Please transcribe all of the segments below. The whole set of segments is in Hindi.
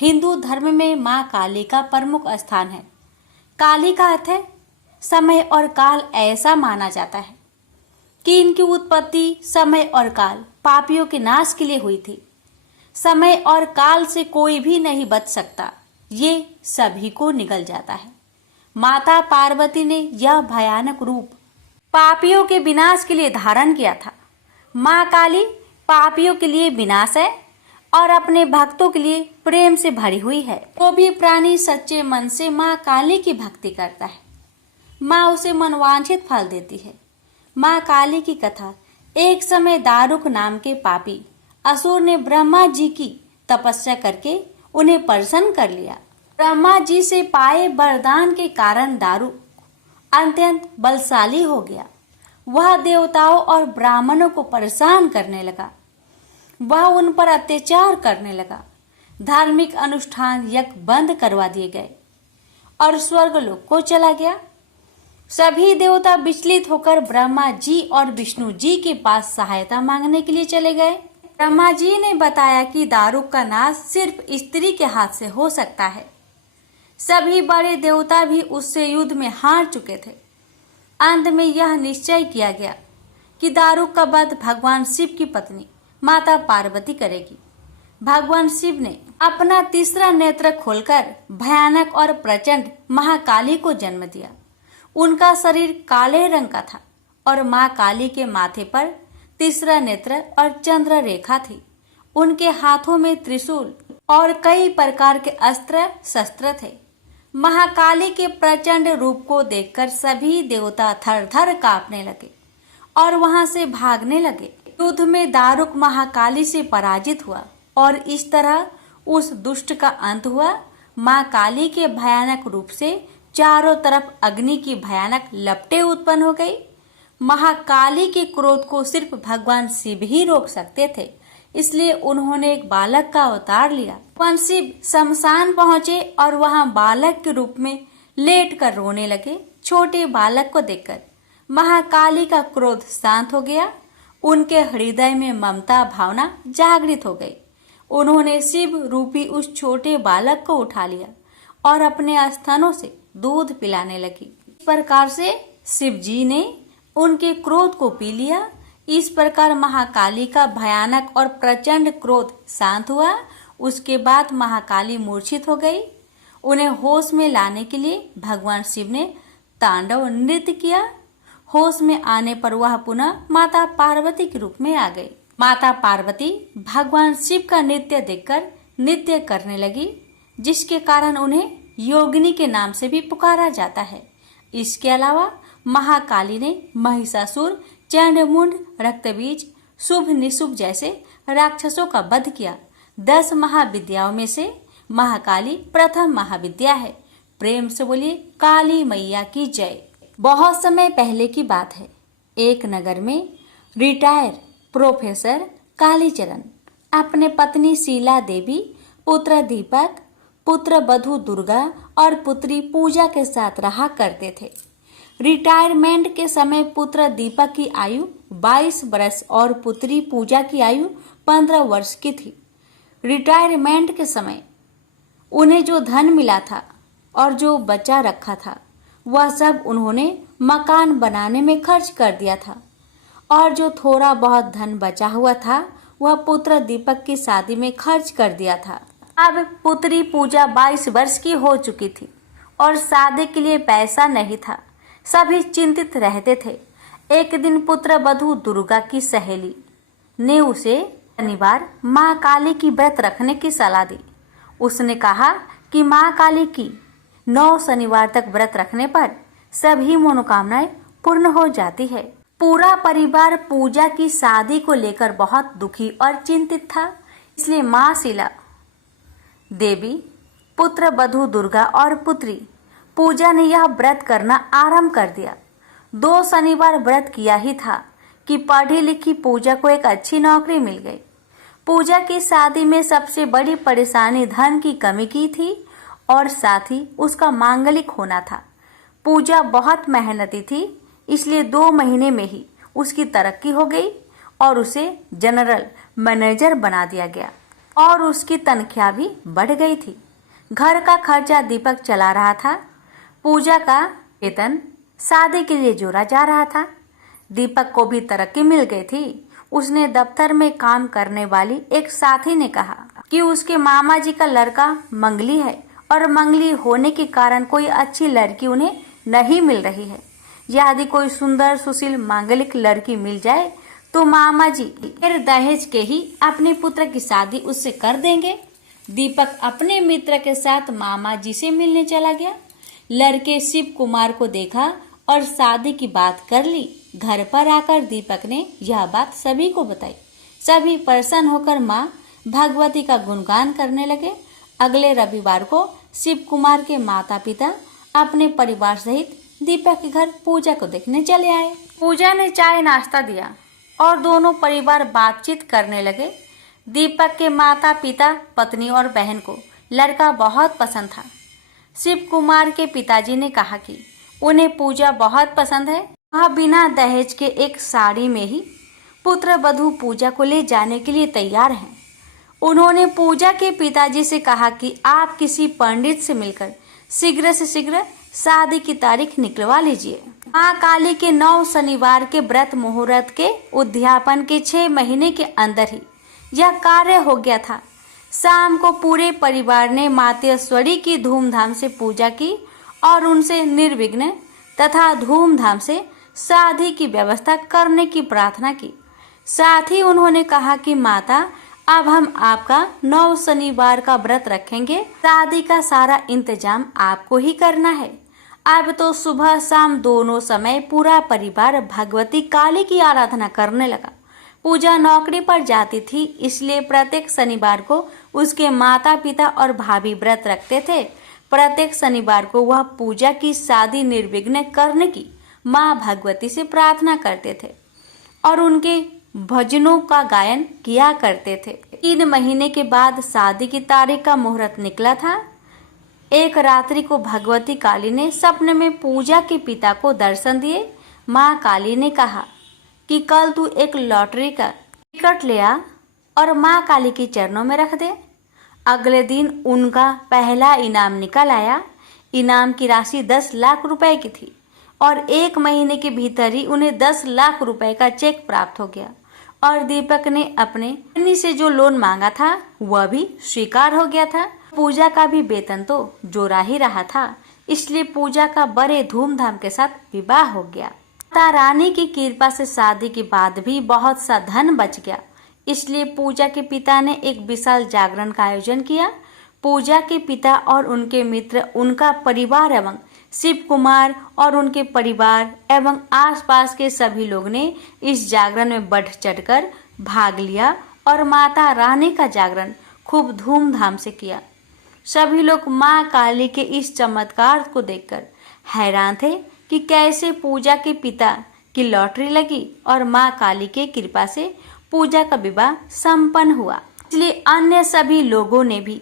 हिंदू धर्म में मां काली का प्रमुख स्थान है। काली का अर्थ है समय और काल। ऐसा माना जाता है कि इनकी उत्पत्ति समय और काल पापियों के नाश के लिए हुई थी। समय और काल से कोई भी नहीं बच सकता, ये सभी को निगल जाता है। माता पार्वती ने यह भयानक रूप पापियों के विनाश के लिए धारण किया था। मां काली पापियों के लिए विनाश है और अपने भक्तों के लिए प्रेम से भरी हुई है। तो भी प्राणी सच्चे मन से मां काली की भक्ति करता है, मां उसे मनवांछित फल देती है। मां काली की कथा। एक समय दारुक नाम के पापी असुर ने ब्रह्मा जी की तपस्या करके उन्हें प्रसन्न कर लिया। ब्रह्मा जी से पाए वरदान के कारण दारुक अत्यंत बलशाली हो गया। वह देवताओं और ब्राह्मणों को परेशान करने लगा। वह उन पर अत्याचार करने लगा। धार्मिक अनुष्ठान यज्ञ बंद करवा दिए गए और स्वर्गलोक को चला गया। सभी देवता विचलित होकर ब्रह्मा जी और विष्णु जी के पास सहायता मांगने के लिए चले गए। ब्रह्मा जी ने बताया कि दारुक का नाश सिर्फ स्त्री के हाथ से हो सकता है। सभी बड़े देवता भी उससे युद्ध में हार चुके थे। अंत में यह निश्चय किया गया कि दारुक का वध भगवान शिव की पत्नी माता पार्वती करेगी। भगवान शिव ने अपना तीसरा नेत्र खोलकर भयानक और प्रचंड महाकाली को जन्म दिया। उनका शरीर काले रंग का था और मां काली के माथे पर तीसरा नेत्र और चंद्र रेखा थी। उनके हाथों में त्रिशूल और कई प्रकार के अस्त्र शस्त्र थे। महाकाली के प्रचंड रूप को देखकर सभी देवता थर थर कांपने लगे और वहां से भागने लगे। युद्ध में दारुक महाकाली से पराजित हुआ और इस तरह उस दुष्ट का अंत हुआ। मां काली के भयानक रूप से चारों तरफ अग्नि की भयानक लपटें उत्पन्न हो गई। महाकाली के क्रोध को सिर्फ भगवान शिव ही रोक सकते थे, इसलिए उन्होंने एक बालक का अवतार लिया। भगवान शिव शमशान पहुंचे और वहां बालक के रूप में लेट कर रोने लगे। छोटे बालक को देखकर महाकाली का क्रोध शांत हो गया। उनके हृदय में ममता भावना जागृत हो गई। उन्होंने शिव रूपी उस छोटे बालक को उठा लिया और अपने स्तनों से दूध पिलाने लगी। इस प्रकार से शिव जी ने उनके क्रोध को पी लिया। इस प्रकार महाकाली का भयानक और प्रचंड क्रोध शांत हुआ। उसके बाद महाकाली मूर्छित हो गई। उन्हें होश में लाने के लिए भगवान शिव ने तांडव नृत्य किया। होश में आने पर वह पुनः माता पार्वती के रूप में आ गई। माता पार्वती भगवान शिव का नृत्य देखकर नृत्य करने लगी, जिसके कारण उन्हें योगिनी के नाम से भी पुकारा जाता है। इसके अलावा महाकाली ने महिषासुर, चंडमुंड, रक्तबीज, शुभ निशुभ जैसे राक्षसों का वध किया। 10 महाविद्याओं में से महाकाली प्रथम महाविद्या है। प्रेम से बोलिए काली मैया की जय। बहुत समय पहले की बात है। एक नगर में रिटायर प्रोफेसर कालीचरण अपने पत्नी शीला देवी, पुत्र दीपक, पुत्र वधू दुर्गा और पुत्री पूजा के साथ रहा करते थे। रिटायरमेंट के समय पुत्र दीपक की आयु 22 वर्ष और पुत्री पूजा की आयु 15 वर्ष की थी। रिटायरमेंट के समय उन्हें जो धन मिला था और जो बचा रखा था, वह सब उन्होंने मकान बनाने में खर्च कर दिया था और जो थोड़ा बहुत धन बचा हुआ था, वह पुत्र दीपक की शादी में खर्च कर दिया था। अब पुत्री पूजा 22 वर्ष की हो चुकी थी और शादी के लिए पैसा नहीं था। सभी चिंतित रहते थे। एक दिन पुत्र वधू दुर्गा की सहेली ने उसे शनिवार मां काली की व्रत रखने की सलाह दी। उसने कहा कि मां काली की 9 शनिवार तक व्रत रखने पर सभी मनोकामनाएं पूर्ण हो जाती है। पूरा परिवार पूजा की शादी को लेकर बहुत दुखी और चिंतित था। इसलिए मां शीला देवी, पुत्र वधू दुर्गा और पुत्री पूजा ने यह व्रत करना आरंभ कर दिया। 2 शनिवार व्रत किया ही था कि पढ़ी लिखी पूजा को एक अच्छी नौकरी मिल गई। पूजा की शादी में सबसे बड़ी परेशानी धन की कमी की थी और साथ ही उसका मांगलिक होना था। पूजा बहुत मेहनती थी, इसलिए 2 महीने में ही उसकी तरक्की हो गई और उसे जनरल मैनेजर बना दिया गया और उसकी तनख्वाह भी बढ़ गई थी। घर का खर्चा दीपक चला रहा था। पूजा का वेतन शादी के लिए जोड़ा जा रहा था। दीपक को भी तरक्की मिल गई थी। उसने दफ्तर में काम करने वाली एक साथी ने कहा कि उसके मामा जी का लड़का मंगली है और मंगली होने के कारण कोई अच्छी लड़की उन्हें नहीं मिल रही है। यदि कोई सुंदर सुशील मांगलिक लड़की मिल जाए तो मामा जी फिर दहेज के ही अपने पुत्र की शादी उससे कर देंगे। दीपक अपने मित्र के साथ मामा जी से मिलने चला गया। लड़के शिव कुमार को देखा और शादी की बात कर ली। घर पर आकर दीपक ने यह बात सभी को बताई। सभी प्रसन्न होकर माँ भगवती का गुणगान करने लगे। अगले रविवार को शिव कुमार के माता पिता अपने परिवार सहित दीपक के घर पूजा को देखने चले आए। पूजा ने चाय नाश्ता दिया और दोनों परिवार बातचीत करने लगे। दीपक के माता पिता, पत्नी और बहन को लड़का बहुत पसंद था। शिव कुमार के पिताजी ने कहा कि उन्हें पूजा बहुत पसंद है। वह बिना दहेज के एक साड़ी में ही पुत्र वधू पूजा को ले जाने के लिए तैयार हैं। उन्होंने पूजा के पिताजी से कहा कि आप किसी पंडित से मिलकर शीघ्र से शीघ्र शादी की तारीख निकलवा लीजिए। माँ काली के 9 शनिवार के व्रत मुहूर्त के उद्यापन के 6 महीने के अंदर ही यह कार्य हो गया था। शाम को पूरे परिवार ने मातेश्वरी की धूमधाम से पूजा की और उनसे निर्विघ्न तथा धूमधाम से शादी की व्यवस्था करने की प्रार्थना की। साथ ही उन्होंने कहा कि माता, अब हम आपका 9 शनिवार का व्रत रखेंगे। शादी का सारा इंतजाम आपको ही करना है। अब तो सुबह शाम दोनों समय पूरा परिवार भगवती काली की आराधना करने लगा। पूजा नौकरी पर जाती थी, इसलिए प्रत्येक शनिवार को उसके माता पिता और भाभी व्रत रखते थे। प्रत्येक शनिवार को वह पूजा की शादी निर्विघ्न करने की माँ भगवती से प्रार्थना करते थे और उनके भजनों का गायन किया करते थे। 3 महीने के बाद शादी की तारीख का मुहूर्त निकला था। एक रात्रि को भगवती काली ने सपने में पूजा के पिता को दर्शन दिए। माँ काली ने कहा कि कल तू एक लॉटरी का टिकट ले आ और माँ काली के चरणों में रख दे। अगले दिन उनका पहला इनाम निकल आया। इनाम की राशि 10 लाख रुपए की थी और 1 महीने के भीतर ही उन्हें 10 लाख रुपए का चेक प्राप्त हो गया और दीपक ने अपने पत्नी से जो लोन मांगा था वह भी स्वीकार हो गया था। पूजा का भी वेतन तो जोड़ा ही रहा था, इसलिए पूजा का बड़े धूमधाम के साथ विवाह हो गया। माता रानी की कृपा से शादी के बाद भी बहुत सा धन बच गया, इसलिए पूजा के पिता ने एक विशाल जागरण का आयोजन किया। पूजा के पिता और उनके मित्र, उनका परिवार एवं शिव कुमार और उनके परिवार एवं आसपास के सभी लोग ने इस जागरण में बढ़ चढ़कर भाग लिया और माता रानी का जागरण खूब धूमधाम से किया। सभी लोग माँ काली के इस चमत्कार को देखकर हैरान थे कि कैसे पूजा के पिता की लॉटरी लगी और माँ काली के कृपा से पूजा का विवाह संपन्न हुआ। इसलिए अन्य सभी लोगों ने भी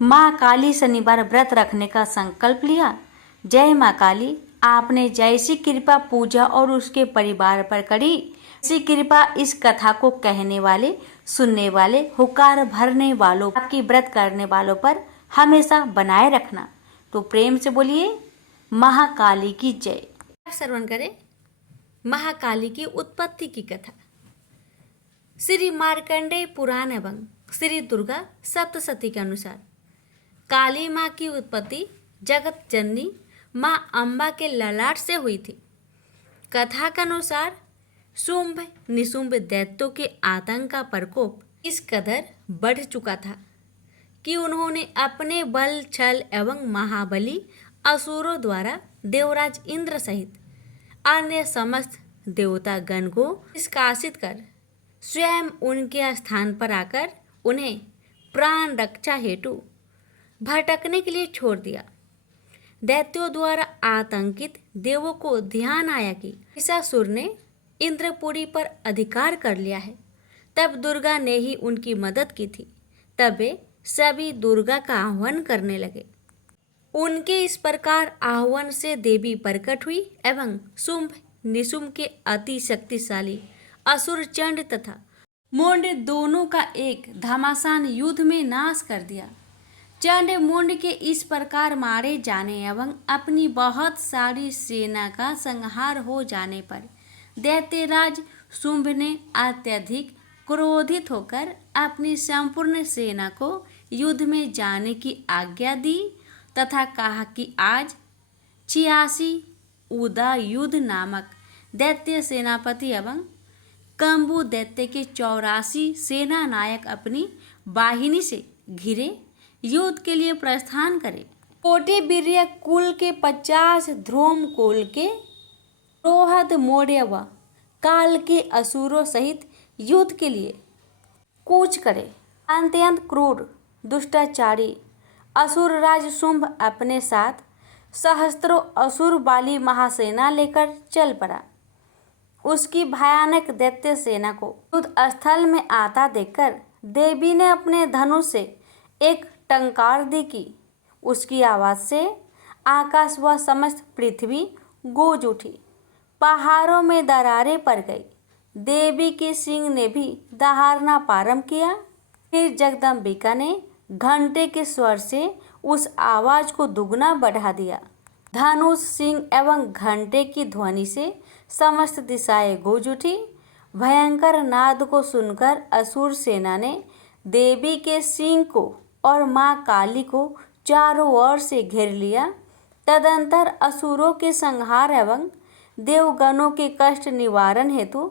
माँ काली शनिवार व्रत रखने का संकल्प लिया। जय माँ काली, आपने जैसी कृपा पूजा और उसके परिवार पर करी, ऐसी कृपा इस कथा को कहने वाले, सुनने वाले, हुकार भरने वालों, आपकी व्रत करने वालों पर हमेशा बनाए रखना। तो प्रेम से बोलिए महाकाली की जय। श्रवण करें महाकाली की उत्पत्ति की कथा। श्री मार्कंडेय पुराण एवं श्री दुर्गा सप्तशती के अनुसार काली माँ की उत्पत्ति जगत जननी माँ अम्बा के ललाट से हुई थी। कथा के अनुसार शुंभ निशुंभ दैत्यों के आतंक का प्रकोप इस कदर बढ़ चुका था कि उन्होंने अपने बल, छल एवं महाबली असुरों द्वारा देवराज इंद्र सहित अन्य समस्त देवता गण को निष्कासित कर स्वयं उनके स्थान पर आकर उन्हें प्राण रक्षा हेतु भटकने के लिए छोड़ दिया। दैत्यों द्वारा आतंकित देवों को ध्यान आया कि महिषासुर ने इंद्रपुरी पर अधिकार कर लिया है। तब दुर्गा ने ही उनकी मदद की थी। तब वे सभी दुर्गा का आह्वान करने लगे। उनके इस प्रकार आह्वान से देवी प्रकट हुई एवं शुंभ निशुंभ के अति शक्तिशाली असुर चंड तथा मुंड दोनों का एक घमासान युद्ध में नाश कर दिया। चंड मुंड के इस प्रकार मारे जाने एवं अपनी बहुत सारी सेना का संहार हो जाने पर दैत्यराज शुंभ ने अत्यधिक क्रोधित होकर अपनी संपूर्ण सेना को युद्ध में जाने की आज्ञा दी तथा कहा कि आज 86 उदा युद्ध नामक दैत्य सेनापति एवं कंबु दैत्य के 84 सेना नायक अपनी वाहिनी से घिरे युद्ध के लिए प्रस्थान करे। कोटि वीर्य कुल के 50 ध्रुम कुल के रोहद मौर्य व काल के असुरों सहित युद्ध के लिए कूच करे। अत्यंत क्रूर दुष्टाचारी असुर राज शुंभ अपने साथ सहस्त्रों असुर वाली महासेना लेकर चल पड़ा। उसकी भयानक दैत्य सेना को युद्ध स्थल में आता देखकर देवी ने अपने धनुष से एक टंकार दी कि उसकी आवाज से आकाश व समस्त पृथ्वी गूंज उठी। पहाड़ों में दरारें पड़ गई। देवी के सिंह ने भी दहाड़ना प्रारंभ किया। फिर जगदम्बिका ने घंटे के स्वर से उस आवाज को दुगना बढ़ा दिया। धनुष सिंह एवं घंटे की ध्वनि से समस्त दिशाएं गूंज उठी। भयंकर नाद को सुनकर असुर सेना ने देवी के सिंह को और मां काली को चारों ओर से घेर लिया। तदंतर असुरों के संहार एवं देवगणों के कष्ट निवारण हेतु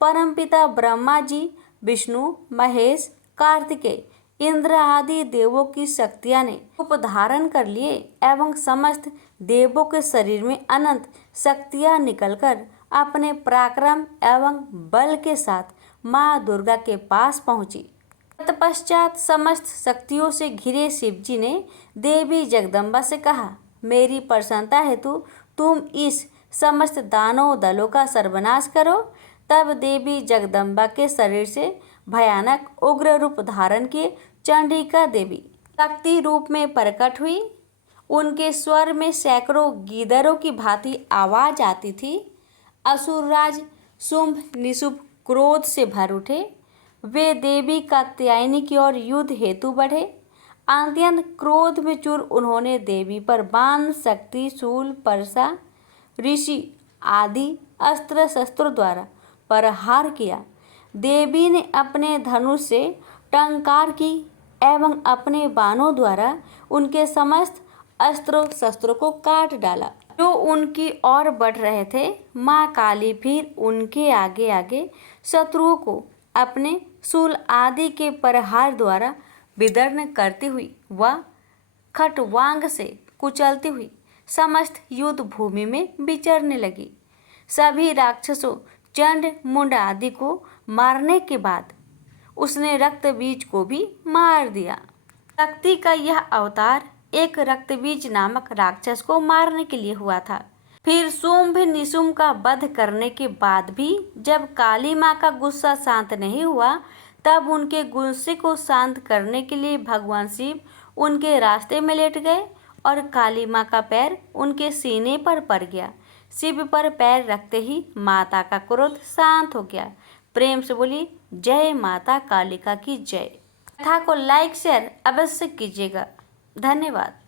परमपिता ब्रह्मा जी, विष्णु, महेश, कार्तिकेय, इंद्र आदि देवों की शक्तियां ने रूप धारण कर लिए एवं समस्त देवों के शरीर में अनंत शक्तियां निकलकर अपने पराक्रम एवं बल के साथ मां दुर्गा के पास पहुंची। तत्पश्चात समस्त शक्तियों से घिरे शिवजी ने देवी जगदम्बा से कहा, मेरी प्रसन्नता हेतु तुम इस समस्त दानव दलों का सर्वनाश करो। तब देवी जगदम्बा के शरीर से भयानक उग्र रूप धारण किए चंडिका देवी शक्ति रूप में प्रकट हुई। उनके स्वर में सैकड़ों गीदड़ों की भांति आवाज आती थी। असुरराज शुंभ निशुंभ क्रोध से भर उठे। वे देवी कात्यायनी की ओर युद्ध हेतु बढ़े। अत्यंत क्रोध में चूर उन्होंने देवी पर बाण, शक्ति, शूल, परसा, ऋषि आदि अस्त्र शस्त्रों द्वारा प्रहार किया। देवी ने अपने धनुष से टंकार की एवं अपने बाणों द्वारा उनके समस्त अस्त्रों शस्त्रों को काट डाला जो उनकी ओर बढ़ रहे थे। मां काली फिर उनके आगे आगे शत्रुओं को अपने शूल आदि के प्रहार द्वारा विदर्न करती हुई व खटवांग से कुचलती हुई समस्त युद्ध भूमि में विचरने लगी। सभी राक्षसों चंड मुंड आदि को मारने के बाद उसने रक्तबीज को भी मार दिया। शक्ति का यह अवतार एक रक्तबीज नामक राक्षस को मारने के लिए हुआ था। फिर शुंभ निशुंभ का वध करने के बाद भी जब काली माँ का गुस्सा शांत नहीं हुआ, तब उनके गुस्से को शांत करने के लिए भगवान शिव उनके रास्ते में लेट गए और काली माँ का पैर उनके सीने पर पड़ गया। शिव पर पैर रखते ही माता का क्रोध शांत हो गया। प्रेम से बोली जय माता कालिका की जय। कथा को लाइक शेयर अवश्य कीजिएगा। धन्यवाद।